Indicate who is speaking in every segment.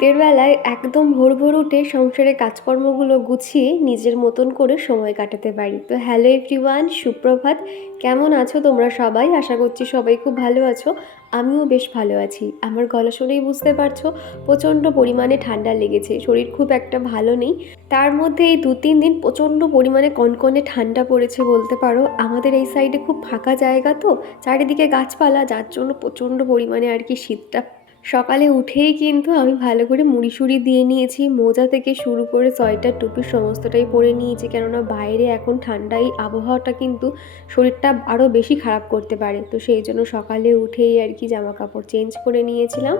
Speaker 1: শীতের বেলায় একদম ভোর ভোর উঠে সংসারের কাজকর্মগুলো গুছিয়ে নিজের মতন করে সময় কাটাতে পারি। তো হ্যালো এভরিওয়ান সুপ্রভাত। কেমন আছো তোমরা সবাই? আশা করছি সবাই খুব ভালো আছো। আমিও বেশ ভালো আছি। আমার গলা শুনেই বুঝতে পারছ, প্রচণ্ড পরিমাণে ঠান্ডা লেগেছে। শরীর খুব একটা ভালো নেই। তার মধ্যে এই দু তিন দিন প্রচণ্ড পরিমাণে কনকনে ঠান্ডা পড়েছে বলতে পারো। আমাদের এই সাইডে খুব ফাঁকা জায়গা তো, চারিদিকে গাছপালা, যার জন্য প্রচণ্ড পরিমাণে আর কি শীতটা সকালে উঠেই কিন্তু আমি ভালো করে মুড়ি দিয়ে নিয়েছি, মোজা থেকে শুরু করে সোয়েটার, টুপি সমস্তটাই পরে নিয়েছি, কেননা বাইরে এখন ঠান্ডাই আবহাওয়াটা কিন্তু শরীরটা আরও বেশি খারাপ করতে পারে। তো সেই জন্য সকালে উঠেই আর কি জামা কাপড় চেঞ্জ করে নিয়েছিলাম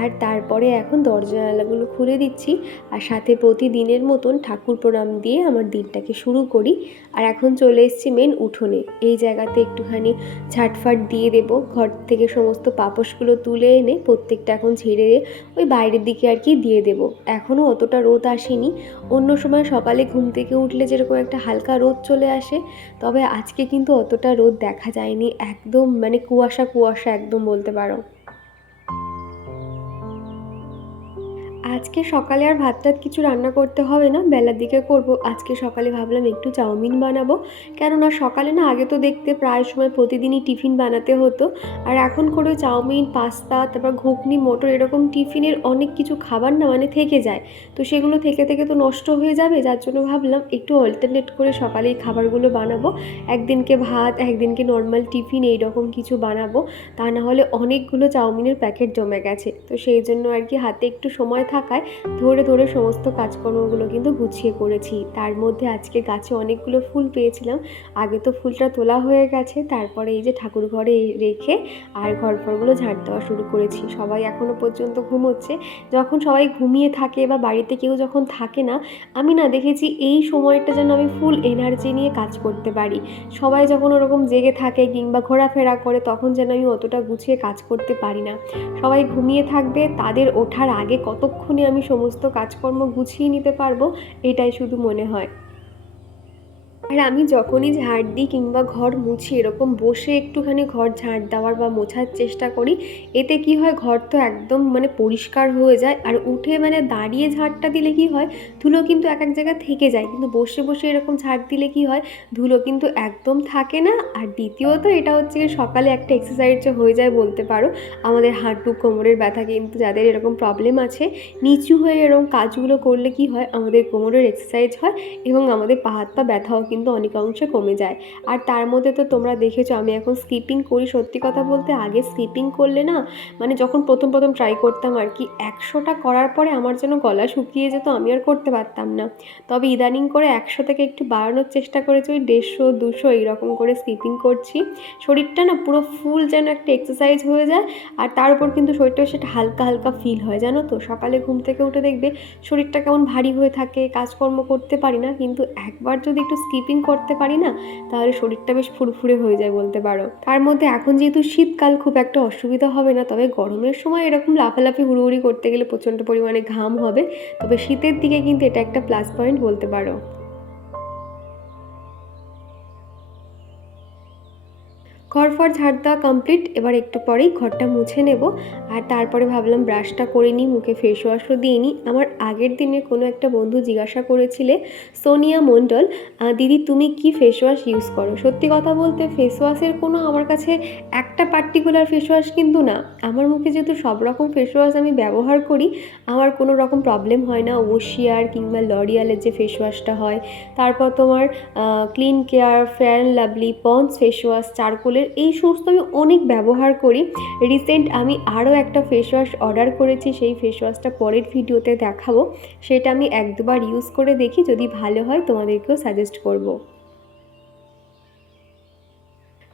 Speaker 1: আর তারপরে এখন দরজা খুলে দিচ্ছি আর সাথে প্রতিদিনের মতন ঠাকুর প্রণাম দিয়ে আমার দিনটাকে শুরু করি। আর এখন চলে এসেছি মেন উঠোনে। এই জায়গাতে একটুখানি ঝাটফাট দিয়ে দেবো, ঘর থেকে সমস্ত পাপোশগুলো তুলে এনে প্রত্যেকটা এখন ঝেড়ে ওই বাইরের দিকে আর কি দিয়ে দেবো। এখনও অতটা রোদ আসেনি। অন্য সময় সকালে ঘুম থেকে উঠলে যেরকম একটা হালকা রোদ চলে আসে, তবে আজকে কিন্তু অতটা রোদ দেখা যায়নি। একদম মানে কুয়াশা কুয়াশা একদম বলতে পারো। আজকে সকালে আর ভাত টাত কিছু রান্না করতে হবে না, বেলার দিকে করব। আজকে সকালে ভাবলাম একটু চাউমিন বানাবো। কেননা সকালে না আগে তো দেখতে প্রায় সময় প্রতিদিনই টিফিন বানাতে হতো। আর এখন করে চাউমিন, পাস্তা, তারপর ঘুগনি, মটর এরকম টিফিনের অনেক কিছু খাবার না মানে থেকে যায়। তো সেগুলো থেকে থেকে তো নষ্ট হয়ে যাবে, যার জন্য ভাবলাম একটু অল্টারনেট করে সকালে এই খাবারগুলো বানাবো। একদিনকে ভাত, একদিনকে নর্মাল টিফিন এই রকম কিছু বানাবো। তা না হলে অনেকগুলো চাউমিনের প্যাকেট জমে গেছে। তো সেই জন্য আর কি হাতে একটু সময় থাকায় ধরে ধরে সমস্ত কাজকর্মগুলো কিন্তু গুছিয়ে করেছি। তার মধ্যে আজকে গাছে অনেকগুলো ফুল পেয়েছিলাম। আগে তো ফুলটা তোলা হয়ে গেছে, তারপরে এই যে ঠাকুর ঘরে রেখে আর ঘর ফরগুলো ঝাড় দেওয়া শুরু করেছি। সবাই এখনও পর্যন্ত ঘুমোচ্ছে। যখন সবাই ঘুমিয়ে থাকে বা বাড়িতে কেউ যখন থাকে না, আমি না দেখেছি এই সময়টা যেন আমি ফুল এনার্জি নিয়ে কাজ করতে পারি। সবাই যখন ওরকম জেগে থাকে কিংবা ঘোরাফেরা করে, তখন যেন আমি অতটা গুছিয়ে কাজ করতে পারি না। সবাই ঘুমিয়ে থাকবে, তাদের ওঠার আগে কতক্ষণে আমি সমস্ত কাজকর্ম গুছিয়ে নিতে পারব এটাই শুধু মনে হয়। আর আমি যখনই ঝাড় দিই কিংবা ঘর মুছি, এরকম বসে একটুখানি ঘর ঝাড় দেওয়ার বা মোছার চেষ্টা করি, এতে কি হয় ঘর তো একদম মানে পরিষ্কার হয়ে যায়। আর উঠে মানে দাঁড়িয়ে ঝাড়টা দিলে কি হয়, ধুলো কিন্তু এক এক জায়গায় থেকে যায়। কিন্তু বসে বসে এরকম ঝাড় দিলে কি হয়, ধুলো কিন্তু একদম থাকে না। আর দ্বিতীয়ত এটা হচ্ছে সকালে একটা এক্সারসাইজ হয়ে যায় বলতে পারো। আমাদের হাঁটু, কোমরের ব্যথা কিন্তু যাদের এরকম প্রবলেম আছে, নিচু হয়ে এরকম কাজগুলো করলে কি হয়, আমাদের কোমরের এক্সারসাইজ হয় এবং আমাদের পা হাত পা ব্যথাও কিন্তু অনেক অংশে কমে যায়। আর তার মধ্যে তো তোমরা দেখেছ, আমি এখন স্কিপিং করি। সত্যি কথা বলতে আগে স্কিপিং করলে না মানে যখন প্রথম প্রথম ট্রাই করতাম আর কি, একশোটা করার পরে আমার যেন গলা শুকিয়ে যেত, আমি আর করতে পারতাম না। তবে ইদানিং করে একশো থেকে একটু বাড়ানোর চেষ্টা করেছি, ওই দেড়শো, দুশো এইরকম করে স্কিপিং করছি। শরীরটা না পুরো ফুল যেন একটা এক্সারসাইজ হয়ে যায়, আর তার উপর কিন্তু শরীরটা সেটা হালকা হালকা ফিল হয়, জানো তো? সকালে ঘুম থেকে উঠে দেখবে শরীরটা কেমন ভারী হয়ে থাকে, কাজকর্ম করতে পারি না, কিন্তু একবার যদি একটু স্কিপিং করতে পারি না, তাহলে শরীরটা বেশ ফুরফুরে হয়ে যায় বলতে পারো। তার মধ্যে এখন যেহেতু শীতকাল, খুব একটা অসুবিধা হবে না, তবে গরমের সময় এরকম লাফালাফি, হুড়ুহুড়ি করতে গেলে প্রচণ্ড পরিমাণে ঘাম হবে। তবে শীতের দিকে কিন্তু এটা একটা প্লাস পয়েন্ট বলতে পারো। ঘর ফর ঝাড় দেওয়া কমপ্লিট এবার একটু পরেই ঘরটা মুছে নেব। আর তারপরে ভাবলাম ব্রাশটা করে নিই, মুখে ফেস ওয়াশও দিয়ে নিই। আমার আগের দিনে কোনো একটা বন্ধু জিজ্ঞাসা করেছিলে, সোনিয়া মণ্ডল দিদি, তুমি কি ফেস ওয়াশ ইউজ করো? সত্যি কথা বলতে ফেস ওয়াশের কোনো আমার কাছে একটা পার্টিকুলার ফেস ওয়াশ কিন্তু না। আমার মুখে যেহেতু সব রকম ফেস ওয়াশ আমি ব্যবহার করি, আমার কোনো রকম প্রবলেম হয় না। ওশিয়ার কিংবা লরিয়ালের যে ফেস ওয়াশটা হয়, তারপর তোমার clean care fair lovely Pond's face wash চারকোলের এই সমস্ত আমি অনেক ব্যবহার করি। রিসেন্ট আমি আরও একটা ফেস ওয়াশ অর্ডার করেছি, সেই ফেস ওয়াশটা পরের ভিডিওতে দেখাবো। সেটা আমি এক দুবার ইউজ করে দেখি, যদি ভালো হয় তোমাদেরকেও সাজেস্ট করব।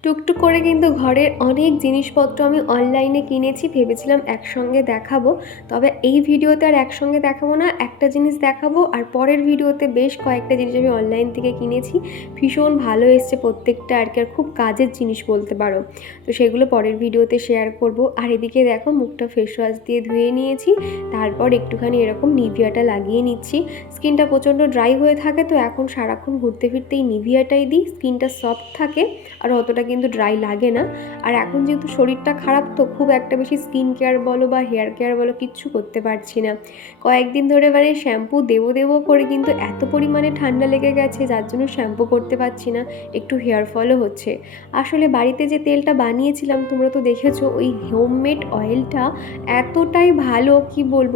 Speaker 1: টুকটুক করে কিন্তু ঘরের অনেক জিনিসপত্র আমি অনলাইনে কিনেছি, ভেবেছিলাম একসঙ্গে দেখাবো। তবে এই ভিডিওতে আর একসঙ্গে দেখাবো না, একটা জিনিস দেখাবো আর পরের ভিডিওতে বেশ কয়েকটা জিনিস আমি অনলাইন থেকে কিনেছি। ভীষণ ভালো এসছে প্রত্যেকটা আর কি, আর খুব কাজের জিনিস বলতে পারো। তো সেগুলো পরের ভিডিওতে শেয়ার করব। আর এদিকে দেখো, মুখটা ফেস ওয়াশ দিয়ে ধুয়ে নিয়েছি, তারপর একটুখানি এরকম নিভিয়াটা লাগিয়ে নিচ্ছি। স্কিনটা প্রচণ্ড ড্রাই হয়ে থাকে, তো এখন সারাক্ষণ ঘুরতে ফিরতে এই নিভিয়াটাই দিই, স্কিনটা সফট থাকে আর অতটা কিন্তু ড্রাই লাগে না। আর এখন যেহেতু শরীরটা খারাপ, তো খুব একটা বেশি স্কিন কেয়ার বলো বা হেয়ার কেয়ার বলো কিচ্ছু করতে পারছি না। কয়েকদিন ধরে মানে শ্যাম্পু দেবো দেবো করে কিন্তু এত পরিমাণে ঠান্ডা লেগে গেছে, যার জন্য শ্যাম্পু করতে পারছি না। একটু হেয়ার ফলও হচ্ছে। আসলে বাড়িতে যে তেলটা বানিয়েছিলাম, তোমরা তো দেখেছ, ওই হোমমেড অয়েলটা এতটাই ভালো, কি বলব?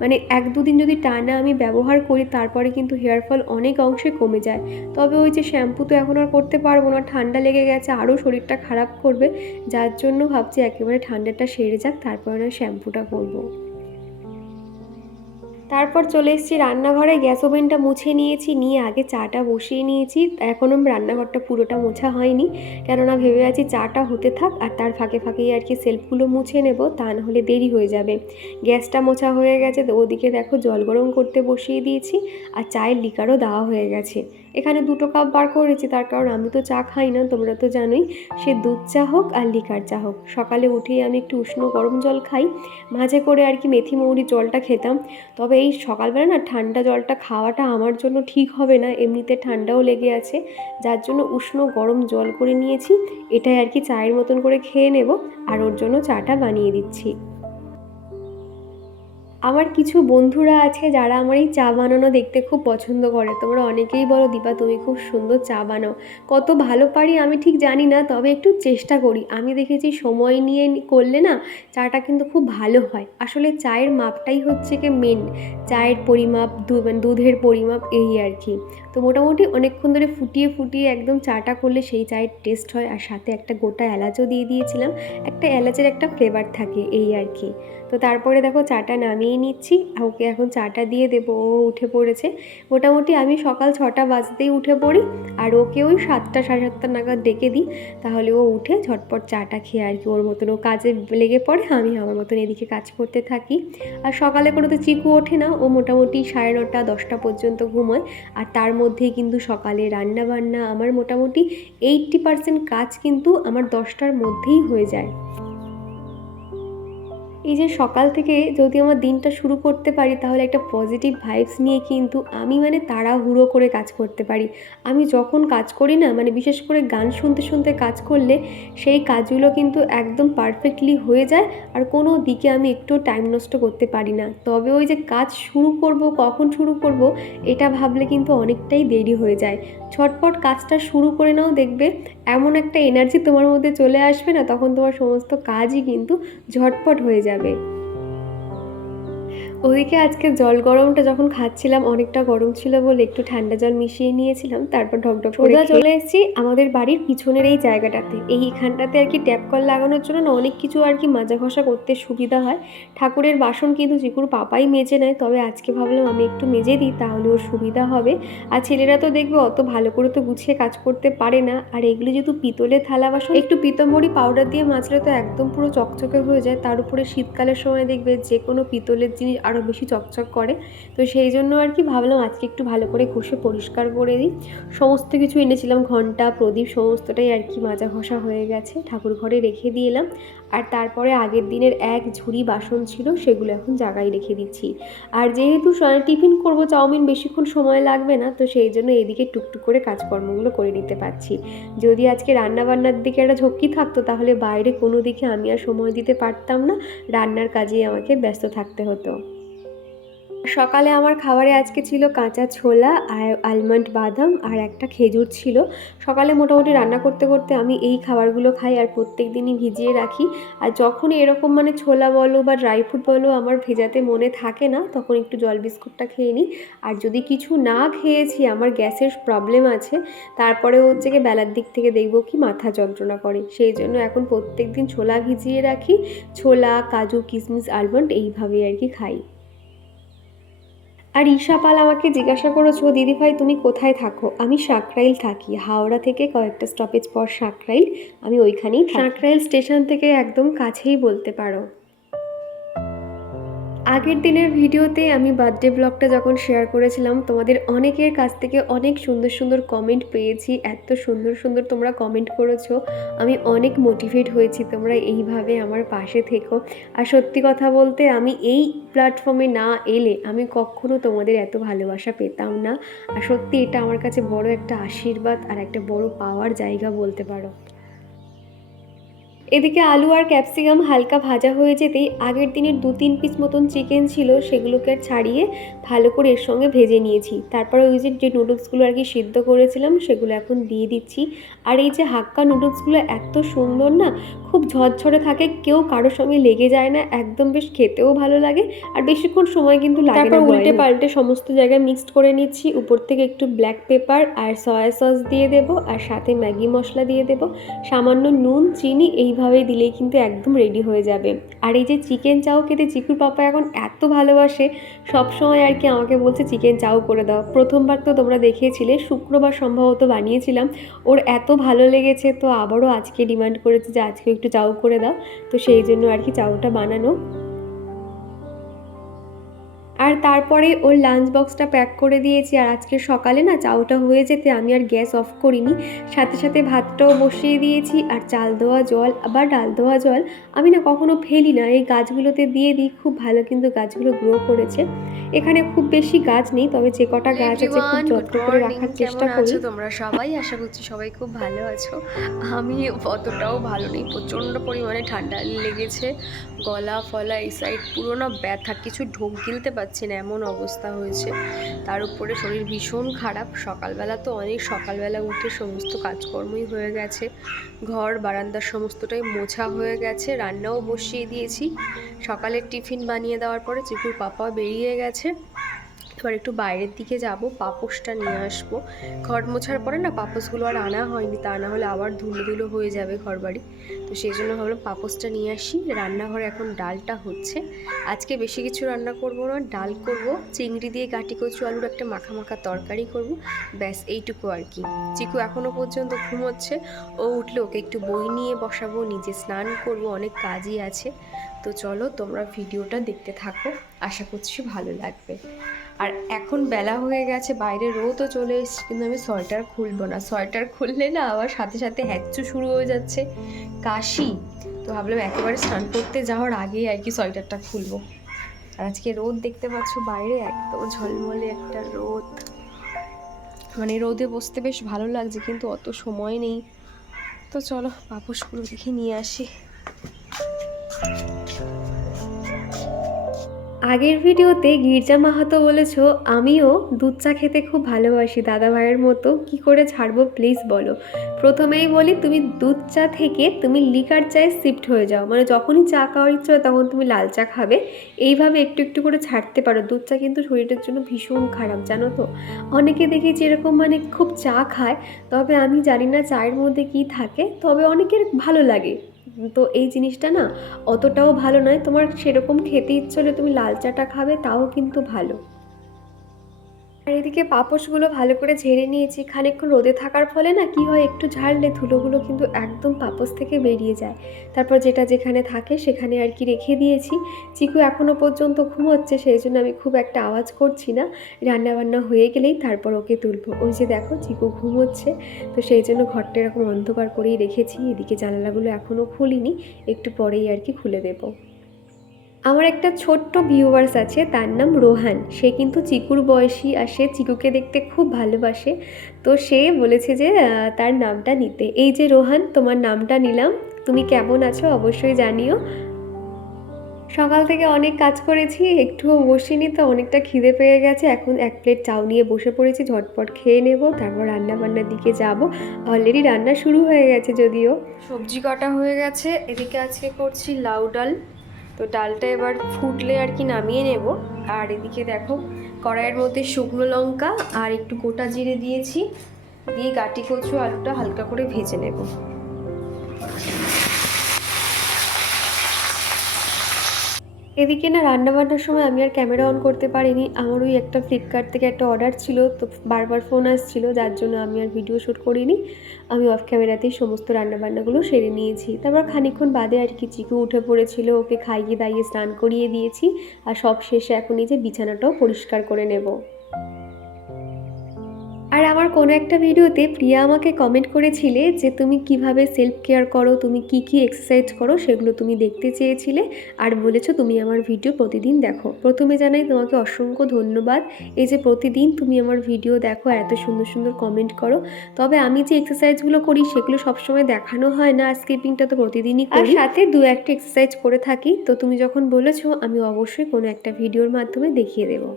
Speaker 1: মানে এক দুদিন যদি টানা আমি ব্যবহার করি, তারপরে কিন্তু হেয়ার ফল অনেক অংশে কমে যায়। তবে ওই যে শ্যাম্পু তো এখন আর করতে পারব না, ঠান্ডা লেগে গেছে আরও শরীরটা খারাপ করবে, যার জন্য ভাবছি একেবারে ঠান্ডাটা সেরে যাক, তারপরে না শ্যাম্পুটা করব। তারপর চলে এসেছি রান্নাঘরে, গ্যাস ওভেনটা মুছে নিয়েছি, নিয়ে আগে চাটা বসিয়ে নিয়েছি। এখনও রান্নাঘরটা পুরোটা মোছা হয়নি, কেননা ভেবে আছি চাটা হতে থাক, আর তার ফাঁকে ফাঁকেই আর কি সেলফগুলো মুছে নেব, তা নাহলে দেরি হয়ে যাবে। গ্যাসটা মোছা হয়ে গেছে ওদিকে দেখো জল গরম করতে বসিয়ে দিয়েছি, আর চায়ের লিকারও দেওয়া হয়ে গেছে। এখানে দুটো কাপ বার করেছি, তার কারণ আমি তো চা খাই না, তোমরা তো জানোই। সে দুধ চা হোক আর লিকার চা হোক। সকালে উঠেই আমি একটু উষ্ণ গরম জল খাই, মাঝে করে আর কি মেথি মৌরি জলটা খেতাম। তবে এই সকালবেলা না ঠান্ডা জলটা খাওয়াটা আমার জন্য ঠিক হবে না, এমনিতে ঠান্ডাও লেগে আছে। যার জন্য উষ্ণ গরম জল করে নিয়েছি, এটাই আর কি চায়ের মতন করে খেয়ে নেব, আর ওর জন্য চাটা বানিয়ে দিচ্ছি। আমার কিছু বন্ধুরা আছে যারা আমার এই চা বানানো দেখতে খুব পছন্দ করে। তোমরা অনেকেই বলো, দীপা, তুমি খুব সুন্দর চা বানাও। কত ভালো পারি আমি ঠিক জানি না, তবে একটু চেষ্টা করি। আমি দেখেছি সময় নিয়ে করলে না চাটা কিন্তু খুব ভালো হয়। আসলে চায়ের মাপটাই হচ্ছে কি মেন চায়ের পরিমাপ মানে দুধের পরিমাপ, এই আর কি। তো মোটামুটি অনেকক্ষণ ধরে ফুটিয়ে ফুটিয়ে একদম চাটা করলে সেই চায়ের টেস্ট হয়। আর সাথে একটা গোটা এলাচও দিয়ে দিয়েছিলাম। একটা এলাচের একটা ফ্লেভার থাকে, এই আর কি। তো তারপরে দেখো চাটা নামিয়ে নিচ্ছি। ওকে এখন চাটা দিয়ে দেবো। ও উঠে পড়েছে। মোটামুটি আমি সকাল ছটা বাজতেই উঠে পড়ি। আর ওকে ওই সাতটা, সাড়ে সাতটা নাগাদ ডেকে দিই। তাহলে ও উঠে ঝটপট চাটা খেয়ে আর কি ওর মতন ও কাজে লেগে পড়ে, আমি আমার মতন এদিকে কাজ করতে থাকি। আর সকালে কোনো তো চিকু ওঠে না। ও মোটামুটি সাড়ে নটা, দশটা পর্যন্ত ঘুমোয়। আর তার মধ্যেই কিন্তু সকালে রান্না বান্না আমার মোটামুটি এইট্টি পার্সেন্ট কাজ কিন্তু আমার দশটার মধ্যেই হয়ে যায়। এই যে সকাল থেকে যদি আমার দিনটা শুরু করতে পারি, তাহলে একটা পজিটিভ ভাইবস নিয়ে কিন্তু আমি মানে তাড়াহুড়ো করে কাজ করতে পারি। আমি যখন কাজ করি না মানে বিশেষ করে গান শুনতে শুনতে কাজ করলে, সেই কাজগুলো কিন্তু একদম পারফেক্টলি হয়ে যায় আর কোনো দিকে আমি একটু টাইম নষ্ট করতে পারি না। তবে ওই যে কাজ শুরু করব, কখন শুরু করব, এটা ভাবলে কিন্তু অনেকটাই দেরি হয়ে যায়। ছটপট কাজটা শুরু করে নাও, দেখবে এমন একটা এনার্জি তোমার মধ্যে চলে আসবে না, তখন তোমার সমস্ত কাজই কিন্তু ঝটপট হয়ে যাবে। ওদিকে আজকে জল গরমটা যখন খাচ্ছিলাম, অনেকটা গরম ছিল বলে একটু ঠান্ডা জল মিশিয়ে নিয়েছিলাম, তারপর ঢকঢক করে চলে এসেছি আমাদের বাড়ির পিছনের এই জায়গাটাতে। এইখানটাতে আর কি ট্যাপ কল লাগানোর জন্য না অনেক কিছু আর কি মাজা ঘষা করতে সুবিধা হয়। ঠাকুরের বাসন কিন্তু চিকুর পাপাই মেজে নেয়, তবে আজকে ভাবলাম আমি একটু মেজে দিই, তাহলে ওর সুবিধা হবে। আর ছেলেরা তো দেখবে অত ভালো করে তো গুছিয়ে কাজ করতে পারে না। আর এগুলো যেহেতু পিতলের থালা বাসন, একটু পিতম্বরি পাউডার দিয়ে মাজলে তো একদম পুরো চকচকে হয়ে যায়। তার উপরে শীতকালের সময় দেখবে যে কোনো পিতলের জিনিস আরও বেশি চকচক করে। তো সেই জন্য আর কি ভাবলাম আজকে একটু ভালো করে ঘষে পরিষ্কার করে দিই। সমস্ত কিছু এনেছিলাম, ঘণ্টা, প্রদীপ, সমস্তটাই আর কি মাজা ঘষা হয়ে গেছে, ঠাকুর ঘরে রেখে দিয়ে এলাম আর তারপরে আগের দিনের এক ঝুড়ি বাসন ছিল, সেগুলো এখন জায়গায় রেখে দিচ্ছি। আর যেহেতু টিফিন করব, চাউমিন বেশিক্ষণ সময় লাগবে না, তো সেই জন্য এদিকে টুকটুক করে কাজকর্মগুলো করে নিতে পারছি। যদি আজকে রান্না বান্নার দিকে একটা ঝক্কি থাকতো, তাহলে বাইরে কোনো দিকে আমি আর সময় দিতে পারতাম না, রান্নার কাজেই আমাকে ব্যস্ত থাকতে হতো। সকালে আমার খাবারে আজকে ছিল কাঁচা ছোলা আর আলমন্ড বাদাম আর একটা খেজুর ছিল। সকালে মোটামুটি রান্না করতে করতে আমি এই খাবারগুলো খাই আর প্রত্যেক দিনই ভিজিয়ে রাখি। আর যখনই এরকম মানে ছোলা বলো বা ড্রাই ফ্রুট বলো আমার ভেজাতে মনে থাকে না, তখন একটু জল বিস্কুটটা খেয়ে নিই। আর যদি কিছু না খেয়েছি, আমার গ্যাসের প্রবলেম আছে, তারপরে হচ্ছে গিয়ে বেলার দিক থেকে দেখব কি মাথা যন্ত্রণা করে। সেই জন্য এখন প্রত্যেক দিন ছোলা ভিজিয়ে রাখি। ছোলা, কাজু কিশমিশ আলমন্ড এইভাবেই আর কি খাই। আর ঈশা পাল আমাকে জিজ্ঞাসা করেছ দিদিভাই তুমি কোথায় থাকো? আমি সাঁকরাইল থাকি। হাওড়া থেকে কয়েকটা স্টপেজ পর সাঁকরাইল, আমি ওইখানেই সাঁকরাইল স্টেশন থেকে একদম কাছেই বলতে পারো। আগের দিনের ভিডিওতে আমি বার্থডে ব্লগটা যখন শেয়ার করেছিলাম, তোমাদের অনেকের কাছ থেকে অনেক সুন্দর সুন্দর কমেন্ট পেয়েছি। এত সুন্দর সুন্দর তোমরা কমেন্ট করেছ। আমি অনেক মোটিভেট হয়েছি তোমরা এইভাবে আমার পাশে থেকো। আর সত্যি কথা বলতে, আমি এই প্ল্যাটফর্মে না এলে আমি কখনো তোমাদের এত ভালোবাসা পেতাম না। আর সত্যি এটা আমার কাছে বড় একটা আশীর্বাদ আর একটা বড় পাওয়ার জায়গা বলতে পারো। এদিকে আলু আর ক্যাপসিকাম হালকা ভাজা হয়ে যেতেই আগের দিনের দু তিন পিস মতন চিকেন ছিল সেগুলোকে আর ছাড়িয়ে ভালো করে এর সঙ্গে ভেজে নিয়েছি। তারপর ওই যে যে নুডলসগুলো আর কি সিদ্ধ করেছিলাম সেগুলো এখন দিয়ে দিচ্ছি। আর এই যে হাক্কা নুডলসগুলো এত সুন্দর না খুব ঝরঝরে থাকে কেউ কারোর সঙ্গে লেগে যায় না একদম বেশ খেতেও ভালো লাগে আর বেশিক্ষণ সময় কিন্তু লাগে না
Speaker 2: তারপর
Speaker 1: উল্টে পাল্টে সমস্ত জায়গায় মিক্সড করে নিচ্ছি উপর থেকে একটু ব্ল্যাক পেপার আর সয়া সস দিয়ে দেব আর সাথে ম্যাগি মশলা দিয়ে দেব সামান্য নুন চিনি এইভাবেই দিলেই কিন্তু একদম রেডি হয়ে যাবে। আর এই যে চিকেন চাও খেতে চিকুর পাপা এখন এত ভালোবাসে সব সময় আর কি আমাকে বলছে চিকেন চাও করে দাও। প্রথমবার তো তোমরা দেখিয়েছিলে, শুক্রবার সম্ভবত বানিয়েছিলাম। ওর এত ভালো লেগেছে তো আবারও আজকে ডিমান্ড করেছে যে আজকে একটু চাউ করে দাও। তো সেই জন্য আর কি চাউটা বানানো। আর তারপরে ওর লাঞ্চ বক্সটা প্যাক করে দিয়েছি। আর আজকে সকালে না চাউটা হয়ে যেতে আমি আর গ্যাস অফ করিনি। সাথে সাথে ভাতটাও বসিয়ে দিয়েছি। আর চাল দেওয়া জল আবার ডাল দেওয়া জল আমি না কখনো ফেলি না। এই গাছগুলোতে দিয়ে দিই খুব ভালো কিন্তু গাছগুলো গ্রো করেছে। এখানে খুব বেশি গাছ নেই তবে যে কটা গাছ আছে খুব যত্ন করে রাখার চেষ্টা
Speaker 2: কেমন
Speaker 1: করি।
Speaker 2: তোমরা সবাই? আশা করছি সবাই খুব ভালো আছো। আমি অতটাও ভালো নেই প্রচণ্ড পরিমাণে ঠান্ডা লেগেছে। গলা ফলা এই সাইড পুরো না ব্যথা কিছু ঢোক গিলতে পারছি না, এমন অবস্থা হয়েছে। তার উপরে শরীর ভীষণ খারাপ। সকালবেলা তো অনেক, সকালবেলা উঠে সমস্ত কাজকর্মই হয়ে গেছে। ঘর, বারান্দার সমস্তটাই মোছা হয়ে গেছে। রান্নাও বসিয়ে দিয়েছি। সকালের টিফিন বানিয়ে দেওয়ার পরে চিকুর পাপা বেরিয়ে গেছে। এবার একটু বাইরের দিকে যাব, পাপোশটা নিয়ে আসব। ঘর মোছার পরে না পাপোশগুলো আর আনা হয়নি, তা না হলে আবার ধুলো ধুলো হয়ে যাবে ঘর বাড়ি তো সেই জন্য ভাবলাম পাপোশটা নিয়ে আসি। রান্নাঘরে এখন ডালটা হচ্ছে। আজকে বেশি কিছু রান্না করব না, ডাল করব, চিংড়ি দিয়ে কাটি কচু আলুর একটা মাখা মাখা তরকারি করব, ব্যাস এইটুকু আর কি। চিকু এখনও পর্যন্ত ঘুমোচ্ছে, ও উঠলে ওকে একটু বই নিয়ে বসাবো, নিজে স্নান করব, অনেক কাজই আছে। তো চলো তোমরা ভিডিওটা দেখতে থাকো, আশা করছি ভালো লাগবে। আর এখন বেলা হয়ে গেছে, বাইরে রোদও চলে এসছে, কিন্তু আমি সোয়েটার খুলবো না। সোয়েটার খুললে না আবার সাথে সাথে হ্যাচ্চু শুরু হয়ে যাচ্ছে। কাশি, তো ভাবলাম একেবারে স্নান করতে যাওয়ার আগেই আর কি সোয়েটারটা খুলবো। আর আজকে রোদ দেখতে পাচ্ছ বাইরে, একদম ঝলমলে একটা রোদ। মানে রোদে বসতে বেশ ভালো লাগছে, কিন্তু অত সময় নেই। তো চলো পাপোশগুলো দেখে নিয়ে আসি।
Speaker 1: আগের ভিডিওতে গির্জা মাহাতো বলেছ, আমিও দুধ চা খেতে খুব ভালোবাসি, দাদা ভাইয়ের মতো। কি করে ছাড়বো? প্লিজ বলো। প্রথমেই বলি, তুমি দুধ চা থেকে তুমি লিকার চায়ে শিফট হয়ে যাও। মানে যখনই চা খাওয়ার ইচ্ছে হয়, তখন তুমি লাল চা খাবে। এইভাবে একটু একটু করে ছাড়তে পারো। দুধ চা কিন্তু শরীরের জন্য ভীষণ খারাপ, জানো তো? অনেকে দেখেছি এরকম মানে খুব চা খায়, তবে আমি জানি না চায়ের মধ্যে কি থাকে, তবে অনেকের ভালো লাগে। তো এই জিনিসটা না অতটাও ভালো নয়। তোমার সেরকম খেতে ইচ্ছে হলে তুমি লাল চাটা খাবে, তাও কিন্তু ভালো। আর এদিকে পাপোশগুলো ভালো করে ঝেড়ে নিয়েছি। খানিকক্ষণ রোদে থাকার ফলে না কি হয়, একটু ঝাড়লে ধুলোগুলো কিন্তু একদম পাপোশ থেকে বেরিয়ে যায়। তারপর যেটা যেখানে থাকে সেখানে আর কি রেখে দিয়েছি। চিকু এখনও পর্যন্ত ঘুমোচ্ছে, সেই জন্য আমি খুব একটা আওয়াজ করছি না। রান্নাবান্না হয়ে গেলেই তারপর ওকে তুলবো। ওই যে দেখো চিকু ঘুমোচ্ছে, তো সেই জন্য ঘরটা এরকম অন্ধকার করেই রেখেছি। এদিকে জানালাগুলো এখনও খুলিনি, একটু পরেই আর কি খুলে দেবো। আমার একটা ছোট্ট ভিউয়ার্স আছে, তার নাম রোহান। সে কিন্তু চিকুর বয়সী আর সে চিকুকে দেখতে খুব ভালোবাসে। তো সে বলেছে যে তার নামটা নিতে। এই যে রোহান, তোমার নামটা নিলাম। তুমি কেমন আছো অবশ্যই জানিও। সকাল থেকে অনেক কাজ করেছি, একটুও বসিনি তো অনেকটা খিদে পেয়ে গেছে। এখন এক প্লেট চাউ নিয়ে বসে পড়েছি, ঝটপট খেয়ে নেব, তারপর রান্না বান্নার দিকে যাব। অলরেডি রান্না শুরু হয়ে গেছে যদিও।
Speaker 2: সবজি কাটা হয়ে গেছে, এদিকে আজকে করছি লাউ ডাল। তো ডালটা এবার ফুটলে আর কি নামিয়ে নেব। আর এদিকে দেখো, কড়াইয়ের মধ্যে শুকনো লঙ্কা আর একটু গোটা জিরে দিয়েছি। দিয়ে গাটি কচু আলুটা হালকা করে ভেজে নেব।
Speaker 1: এদিকে না রান্নাবান্নার সময় আমি আর ক্যামেরা অন করতে পারিনি। আমার ওই একটা ফ্লিপকার্ট থেকে একটা অর্ডার ছিল, তো বারবার ফোন আসছিল, যার জন্য আমি আর ভিডিও শ্যুট করিনি। আমি অফ ক্যামেরাতেই সমস্ত রান্নাবান্নাগুলো সেরে নিয়েছি। তারপর খানিকক্ষণ বাদে আর কি চিকু উঠে পড়েছিল, ওকে খাইয়ে দাইয়ে স্নান করিয়ে দিয়েছি। আর সব শেষে এখন এই যে বিছানাটাও পরিষ্কার করে নেব। আর আমার কোনো একটা ভিডিওতে প্রিয়া আমাকে কমেন্ট করেছিলে যে তুমি কীভাবে সেলফ কেয়ার করো তুমি কি কি এক্সারসাইজ করো সেগুলো তুমি দেখতে চেয়েছিলে আর বলেছ তুমি আমার ভিডিও প্রতিদিন দেখো। প্রথমে জানাই তোমাকে অসংখ্য ধন্যবাদ। এই যে প্রতিদিন তুমি আমার ভিডিও দেখো এত সুন্দর সুন্দর কমেন্ট করো। তবে আমি যে এক্সারসাইজগুলো করি সেগুলো সবসময় দেখানো হয় না স্কিপিংটা তো প্রতিদিনই আর সাথে দু একটা এক্সারসাইজ করে থাকি। তো তুমি যখন বলেছ আমি অবশ্যই কোনো একটা ভিডিওর মাধ্যমে দেখিয়ে দেবো।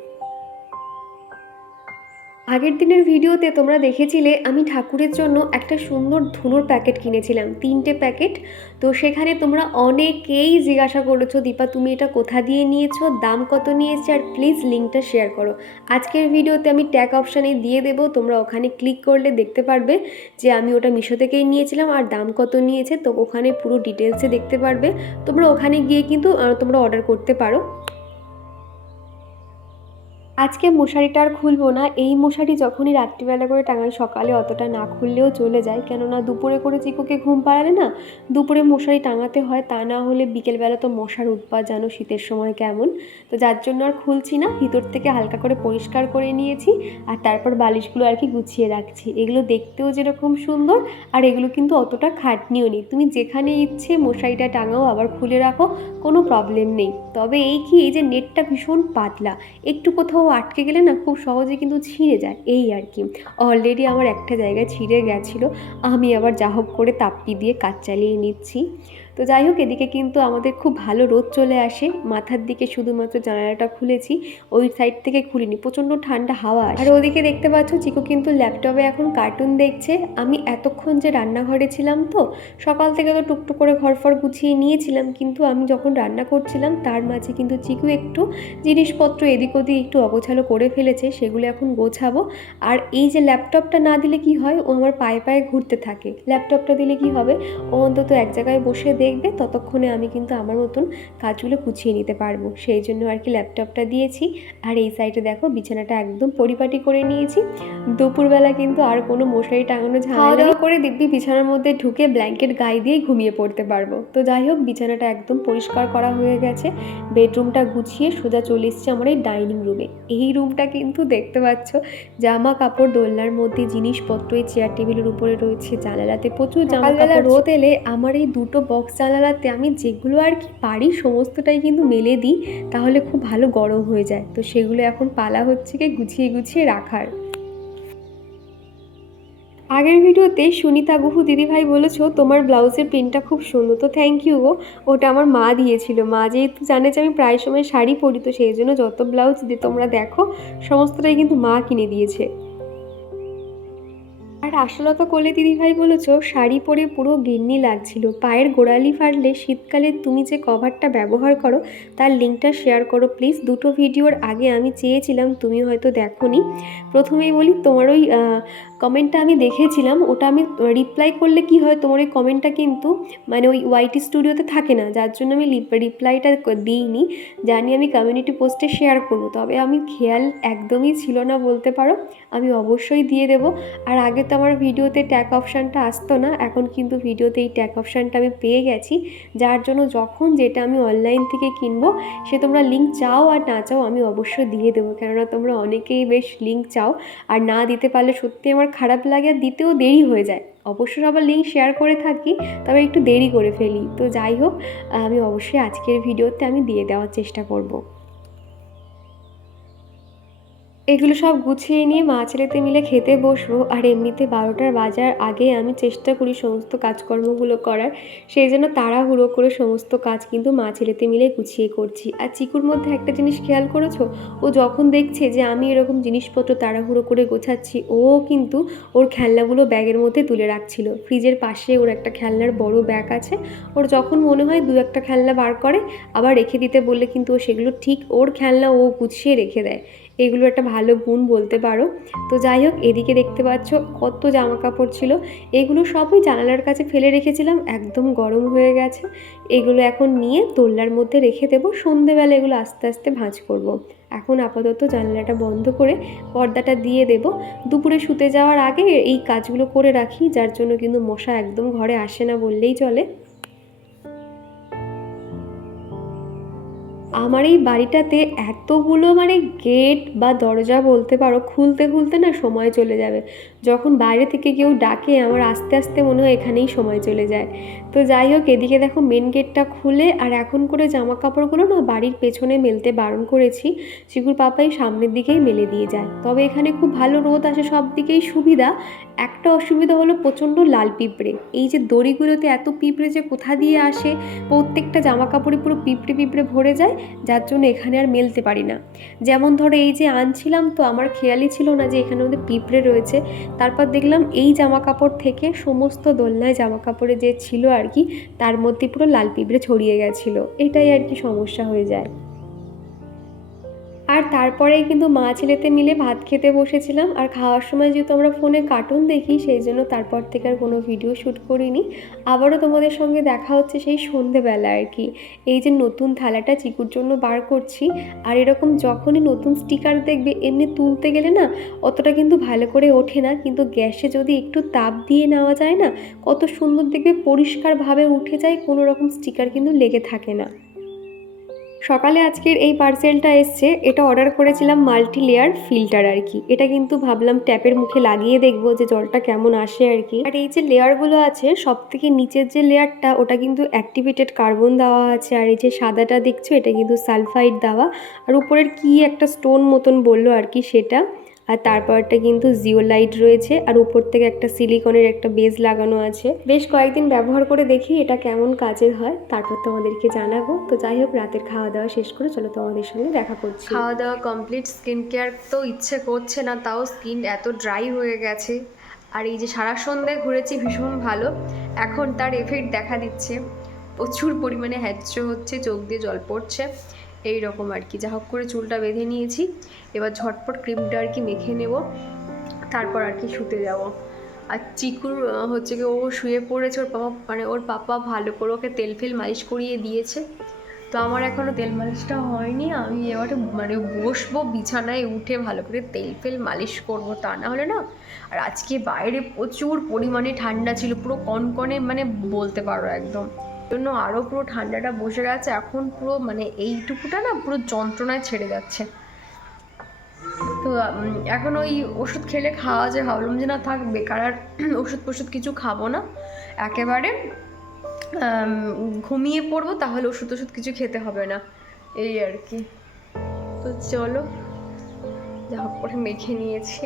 Speaker 1: আগের দিনের ভিডিওতে তোমরা দেখেছিলে আমি ঠাকুরের জন্য একটা সুন্দর ধুনোর প্যাকেট কিনেছিলাম, তিনটে প্যাকেট। তো সেখানে তোমরা অনেকেই জিজ্ঞাসা করেছ, দীপা, তুমি এটা কোথা দিয়ে নিয়েছো? দাম কত নিয়েছে? আর প্লিজ লিঙ্কটা শেয়ার করো। আজকের ভিডিওতে আমি ট্যাগ অপশানে দিয়ে দেবো, তোমরা ওখানে ক্লিক করলে দেখতে পারবে যে আমি ওটা মিশো থেকেই নিয়েছিলাম আর দাম কত নিয়েছে। তো ওখানে পুরো ডিটেলসে দেখতে পারবে। তোমরা ওখানে গিয়ে কিন্তু তোমরা অর্ডার করতে পারো। আজকে মশারিটা আর খুলবো না। এই মশারি যখনই রাত্রিবেলা করে টাঙাই, সকালে অতটা না খুললেও চলে যায়। কেননা দুপুরে করে চিকুকে ঘুম পাড়ালে না, দুপুরে মশারি টাঙাতে হয়। তা না হলে বিকেলবেলা তো মশার উৎপাদ জানো শীতের সময় কেমন। তো যার জন্য আর খুলছি না। ভিতর থেকে হালকা করে পরিষ্কার করে নিয়েছি আর তারপর বালিশগুলো আর কি গুছিয়ে রাখছি। এগুলো দেখতেও যেরকম সুন্দর আর এগুলো কিন্তু অতটা খাটনিও নেই। তুমি যেখানে ইচ্ছে মশারিটা টাঙাও, আবার খুলে রাখো, কোনো প্রবলেম নেই। তবে এই কি, এই যে নেটটা ভীষণ পাতলা। একটু কোথাও আটকে গেলে না খুব সহজে কিন্তু ছিঁড়ে যায়, এই আর কি। অলরেডি আমার একটা জায়গায় ছিঁড়ে গেছিল, আমি আবার যা হোক করে তাপ্পি দিয়ে কাজ চালিয়ে নিচ্ছি। তো যাই হোক, এদিকে কিন্তু আমাদের খুব ভালো রোদ চলে আসে। মাথার দিকে শুধুমাত্র জানালাটা খুলেছি, ওই সাইড থেকে খুলিনি, প্রচণ্ড ঠান্ডা হাওয়া আর ওদিকে দেখতে পাচ্ছ, চিকু কিন্তু ল্যাপটপে এখন কার্টুন দেখছে। আমি এতক্ষণ যে রান্নাঘরে ছিলাম তো, সকাল থেকে তো টুকটুক করে ঘর ফর গুছিয়ে নিয়েছিলাম, কিন্তু আমি যখন রান্না করছিলাম, তার মাঝে কিন্তু চিকু একটু জিনিসপত্র এদিক ওদিক একটু অগোছালো করে ফেলেছে, সেগুলো এখন গোছাবো। আর এই যে ল্যাপটপটা না দিলে কি হয়, ও আমার পায়ে পায়ে ঘুরতে থাকে। ল্যাপটপটা দিলে কি হবে? ও অন্তত এক জায়গায় বসে দেখবে ততক্ষণে আমি কিন্তু আমার মতন কাজগুলো গুছিয়ে নিতে পারব। সেই জন্য আর কি ল্যাপটপটা দিয়েছি। আর এই সাইডে দেখো বিছানাটা একদম পরিপাটি করে নিয়েছি। দুপুরবেলা কিন্তু আর কোনো মশারি টাঙানো ঝামেলা করে দিব্যি বিছানার মধ্যে ঢুকে ব্ল্যাঙ্কেট গায়ে দিয়ে ঘুমিয়ে পড়তে পারব। তো যাই হোক বিছানাটা একদম পরিষ্কার করা হয়ে গেছে। বেডরুমটা গুছিয়ে সোজা চলে এসছে আমার এই ডাইনিং রুমে। এই রুমটা কিন্তু দেখতে পাচ্ছ জামা কাপড় দোলনার মধ্যে জিনিসপত্র এই চেয়ার টেবিলের উপরে রয়েছে জানালাতে প্রচুর জামা কাপড় রোদ এলে আমার এই দুটো বক্স জানালাতে আমি যেগুলো আর কি পারি সমস্তটাই কিন্তু মেলে দিই, তাহলে খুব ভালো গরম হয়ে যায়। তো সেগুলো এখন পালা হচ্ছে কি গুছিয়ে গুছিয়ে রাখার। আগের ভিডিওতে সুনিতা গুহু দিদিভাই বলেছ, তোমার ব্লাউজের প্রিন্টটা খুব সুন্দর, তো থ্যাংক ইউ গো। ওটা আমার মা দিয়েছিল। মা যেহেতু জানে যে আমি প্রায় সময় শাড়ি পরি, তো সেই জন্য যত ব্লাউজ দিয়ে তোমরা দেখো, সমস্তটাই কিন্তু মা কিনে দিয়েছে। আর আশালতা কোলে দিদিভাই বলেছ, শাড়ি পরে পুরো গিন্নি লাগছিল। পায়ের গোড়ালি ফাটলে শীতকালে তুমি যে কভারটা ব্যবহার করো, তার লিঙ্কটা শেয়ার করো প্লিজ। দুটো ভিডিওর আগে আমি চেয়েছিলাম, তুমি হয়তো দেখো প্রথমেই বলি তোমার ওই কমেন্টটা আমি দেখেছিলাম, ওটা আমি রিপ্লাই করলে কি হয় তোমার ওই কমেন্টটা কিন্তু মানে ওই ওয়াইটি স্টুডিওতে থাকে না, যার জন্য আমি রিপ্লাইটা দিইনি, জানি আমি কমিউনিটি পোস্টে শেয়ার করব, তবে আমি খেয়াল একদমই ছিল না বলতে পারো, আমি অবশ্যই দিয়ে দেবো, আর আগে তো আমার ভিডিওতে ট্যাগ অপশানটা আসতো না, এখন কিন্তু ভিডিওতে এই ট্যাগ অপশানটা আমি পেয়ে গেছি, যার জন্য যখন যেটা আমি অনলাইন থেকে কিনবো, সে তোমরা লিঙ্ক চাও আর না চাও আমি অবশ্যই দিয়ে দেবো, কেননা তোমরা অনেকেই বেশ লিঙ্ক চাও, আর না দিতে পারলে সত্যি আমার খারাপ লাগে আর দিতেও দেরি হয়ে যায়। অবশ্য সবার লিঙ্ক শেয়ার করে থাকি, তবে একটু দেরি করে ফেলি। তো যাই হোক, আমি অবশ্যই আজকের ভিডিওতে আমি দিয়ে দেওয়ার চেষ্টা করব। এগুলো সব গুছিয়ে নিয়ে মা ছেলেতে মিলে খেতে বসবো। আর এমনিতে বারোটার বাজার, আগে আমি চেষ্টা করি সমস্ত কাজকর্মগুলো করার, সেই জন্য তাড়াহুড়ো করে সমস্ত কাজ কিন্তু মা ছেলেতে মিলে গুছিয়ে করছি। আর চিকুর মধ্যে একটা জিনিস খেয়াল করেছ? ও যখন দেখছে যে আমি এরকম জিনিসপত্র তাড়াহুড়ো করে গোছাচ্ছি, ও কিন্তু ওর খেলনাগুলো ব্যাগের মধ্যে তুলে রাখছিল। ফ্রিজের পাশে ওর একটা খেলনার বড় ব্যাগ আছে। ওর যখন মনে হয় দু একটা খেলনা বার করে, আবার রেখে দিতে বললে কিন্তু ও সেগুলো ঠিক ওর খেলনা ও গুছিয়ে রেখে দেয়। এগুলো একটা ভালো গুণ বলতে পারো। তো যাই হোক, এদিকে দেখতে পাচ্ছ কত জামা কাপড় ছিল। এগুলো সবই জানালার কাছে ফেলে রেখেছিলাম, একদম গরম হয়ে গেছে। এগুলো এখন নিয়ে দোল্লার মধ্যে রেখে দেবো। সন্ধেবেলা এগুলো আস্তে আস্তে ভাঁজ করব। এখন আপাতত জানলাটা বন্ধ করে পর্দাটা দিয়ে দেব। দুপুরে শুতে যাওয়ার আগে এই কাজগুলো করে রাখি, যার জন্য কিন্তু মশা একদম ঘরে আসে না বললেই চলে। আমার এই বাড়িটাতে এতগুলো মানে গেট বা দরজা বলতে পারো, খুলতে খুলতে না সময় চলে যাবে। যখন বাইরে থেকে কেউ ডাকে, আমার আস্তে আস্তে মনে হয় এখানেই সময় চলে যায়। তো যাই হোক, এদিকে দেখো মেন গেটটা খুলে, আর এখন করে জামা কাপড়গুলো না বাড়ির পেছনে মেলতে বারণ করেছি। চিকুর পাপাই সামনের দিকেই মেলে দিয়ে যায়। তবে এখানে খুব ভালো রোদ আসে, সব দিকেই সুবিধা। একটা অসুবিধা হলো প্রচণ্ড লাল পিঁপড়ে। এই যে দড়িগুলোতে এত পিঁপড়ে যে কোথা দিয়ে আসে, প্রত্যেকটা জামা কাপড়ে পুরো পিঁপড়ে পিঁপড়ে ভরে যায়, যার জন্য এখানে আর মেলতে পারি না। যেমন ধরো এই যে আনছিলাম তো, আমার খেয়ালই ছিল না যে এখানে মধ্যে পিঁপড়ে রয়েছে। তারপর দেখলাম এই জামা কাপড় থেকে সমস্ত দোলনায় জামা কাপড়ে যে ছিল আর কি, তার মধ্যে পুরো লাল পিঁপড়ে ছড়িয়ে গেছিল। এটাই আর কি সমস্যা হয়ে যায়। আর তারপরে কিন্তু মা ছেলেতে মিলে ভাত খেতে বসেছিলাম। আর খাওয়ার সময় যেহেতু আমরা ফোনে কার্টুন দেখি, সেই জন্য তারপর থেকে আর কোনো ভিডিও শ্যুট করিনি। আবারও তোমাদের সঙ্গে দেখা হচ্ছে সেই সন্ধেবেলা আর কি। এই যে নতুন থালাটা চিকুর জন্য বার করছি, আর এরকম যখনই নতুন স্টিকার দেখবে, এমনি তুলতে গেলে না অতটা কিন্তু ভালো করে ওঠে না। কিন্তু গ্যাসে যদি একটু তাপ দিয়ে নেওয়া যায় না, কত সুন্দর দেখবে পরিষ্কারভাবে উঠে যায়, কোনো রকম স্টিকার কিন্তু লেগে থাকে না। সকালে আজকের এই পার্সেলটা এসছে, এটা অর্ডার করেছিলাম মাল্টি লেয়ার ফিল্টার আর কি। এটা কিন্তু ভাবলাম ট্যাপের মুখে লাগিয়ে দেখব যে জলটা কেমন আসে আর কি। আর এই যে লেয়ারগুলো আছে সব থেকে নিচের যে লেয়ারটা ওটা কিন্তু অ্যাক্টিভেটেড কার্বন দেওয়া আছে। আর এই যে সাদাটা দেখছ, এটা কিন্তু সালফাইড দেওয়া। আর উপরের কি একটা স্টোন মতন বলল আর কি সেটা। আর তারপরটা কিন্তু জিও লাইট রয়েছে আর উপর থেকে একটা সিলিকনের একটা বেজ লাগানো আছে। বেশ কয়েকদিন ব্যবহার করে দেখি এটা কেমন কাজের হয়, তারপর তোমাদেরকে জানাব। তো যাই হোক, রাতের খাওয়া দাওয়া শেষ করে চলো তোমাদের সঙ্গে দেখা করছি।
Speaker 2: খাওয়া দাওয়া কমপ্লিট স্কিন কেয়ার তো ইচ্ছে করছে না, তাও স্কিন এত ড্রাই হয়ে গেছে। আর এই যে সারা সন্ধে ঘুরেছি, ভীষণ ভালো। এখন তার এফেক্ট দেখা দিচ্ছে। প্রচুর পরিমাণে হ্যাচ্চো হচ্ছে, চোখ দিয়ে জল পড়ছে। এই রকম আর কি। যা হোক করে চুলটা বেঁধে নিয়েছি। এবার ঝটপট ক্রিমটা আর কি মেখে নেব। তারপর আর কি শুতে যাব। আর চিকুর হচ্ছে কি ও শুয়ে পড়েছে। ওর পাপা মানে ওর পাপা ভালো করে ওকে তেল ফেল মালিশ করিয়ে দিয়েছে। তো আমার এখনও তেল মালিশটা হয়নি। আমি এবারে মানে বসবো বিছানায় উঠে ভালো করে তেল ফেল মালিশ করব তা না হলে না। আর আজকে বাইরে প্রচুর পরিমাণে ঠান্ডা ছিল। পুরো কনকনে মানে বলতে পারো একদম। জন্য আরও পুরো ঠান্ডাটা বসে গেছে, এখন পুরো মানে এইটুকুটা না পুরো যন্ত্রণায় ছেড়ে যাচ্ছে। তো এখন ওই ওষুধ খেলে খাওয়া যায়, ভাবলাম যে না থাক, বেকার আর ওষুধ ফষুধ কিছু খাব না। একেবারে ঘুমিয়ে পড়ব, তাহলে ওষুধ ওষুধ কিছু খেতে হবে না। এই আর কি। তো চলো, যা করে মেখে নিয়েছি।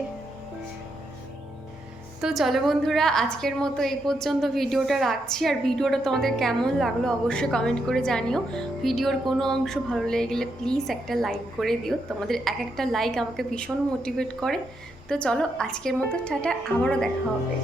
Speaker 2: তো চলো বন্ধুরা, আজকের মতো এই পর্যন্ত ভিডিওটা রাখছি। আর ভিডিওটা তোমাদের কেমন লাগল অবশ্যই কমেন্ট করে জানিও। ভিডিওর কোনো অংশ ভালো লেগে গেলে প্লিজ একটা লাইক করে দিও। তোমাদের এক একটা লাইক আমাকে ভীষণ মোটিভেট করে। তো চলো আজকের মতো, টাটা, আবারও দেখা হবে।